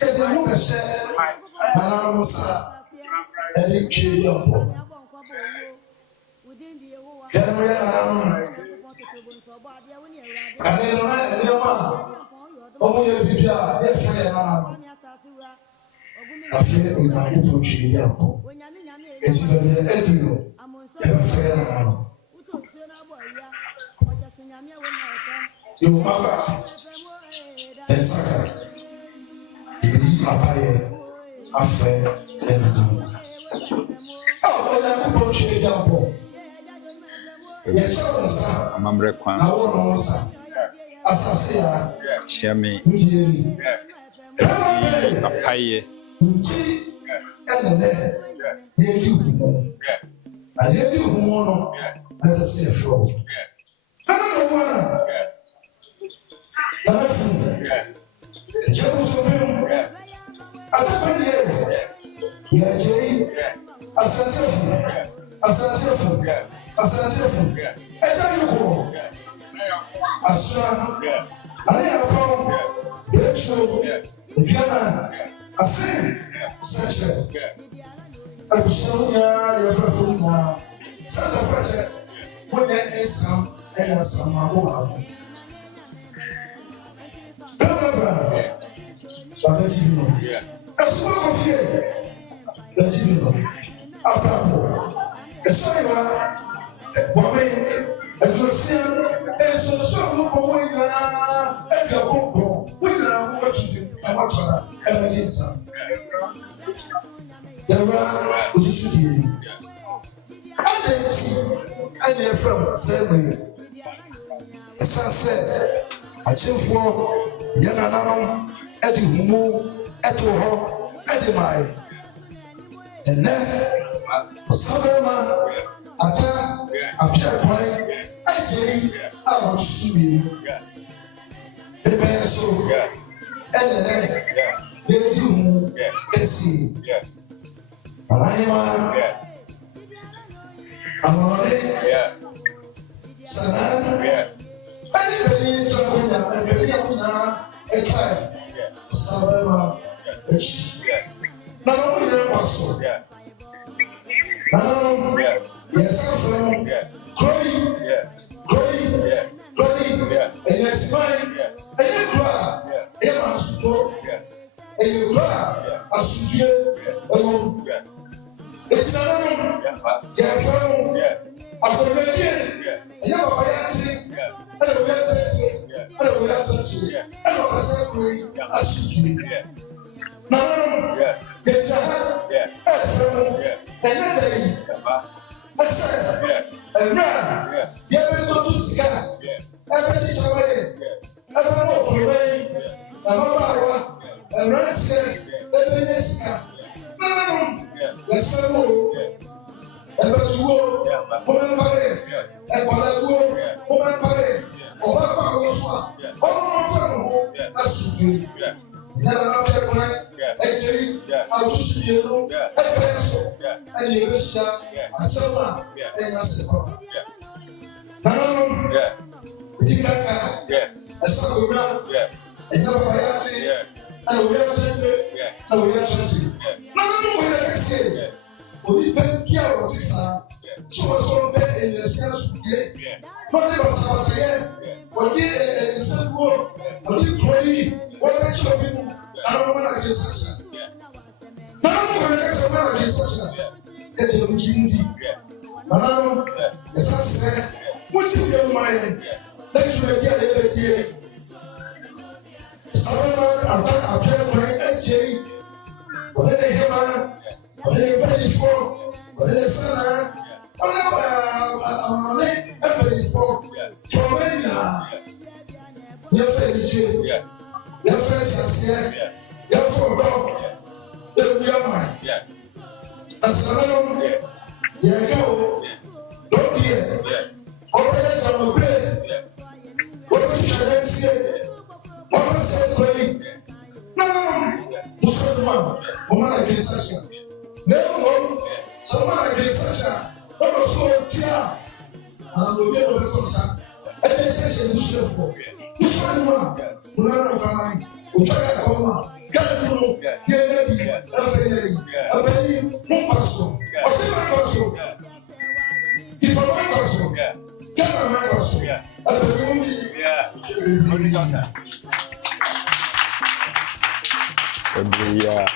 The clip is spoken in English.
If you want to share, Nanamusa, and Kiliampo. Oh, yeah, I feel in a book of Kiliampo. It's very every fair. You are a sucker. Abaye, Afre, and oh, I'm going to Kiliampo. Yes, I'm a breakfast. I want to Assassin, Chami, a pie, and I let you more as a safe flow. I don't know the troubles of him. I don't know. Yeah, Jay, a sensible, I tell you go. Asra, I have come, Rachel, the Ghana, a sin, such a Abusona, your friend, Santa Fasha, when there is some, and there's some Mahoa. Blah, let you know. A smoke of fear, let you know. A Simon, woman, a Josian. So look away now, and the book, we are working and watch emergency. There was a study. I didn't see any from Samuel. As I said, I chill for Yananam, Eddie Humu, Eto, Eddie Mai. And then, for Sabama, Ata, Apia Cry, actually. I want to see you. The best so, and they do, see. I'm already, Sana, anybody traveling now, a time, Sabema, now we know also. Now, yes, I'm from and yes, fine, and you cry, and must go, and you cry, as you do. It's a yeah, from after making, you have a dancing, and a dancing, and a dancing, and a assembly, as you do. Now, get your hand, and then I said, and now, you have to do sky. Everything away. I'm not away. I'm not a ransom. Let's go. Let's go. Woman Barry. And what I go, Woman Barry. Or what that's true. Now, actually, I'll just see you. A pencil. And you wish that I saw and I said, now, a Samuel, and no Bayati, and we are changing, and we are changing. No, we are saying, we spend care of this, so bad in the sense of it. But it was saying, when we are in some world, when we cry, what makes your people, I don't want to get such a. Now, we are some other such a. Get the opportunity. Now, the sunset, what's in your mind? Let's get it here. Someone appear by AJ. What they have, what they ready for, what they son, what they ready for. Your face, your face, your photo, your mind. As long you go, don't hear. Open your brain. What you can say? What said great? No, Musulman, woman against Sasha. No, someone against Sasha. Also, Tia, and the way of the concern. And they say, Musulman, Musulman, Musulman, Musulman, Musulman, Yeah.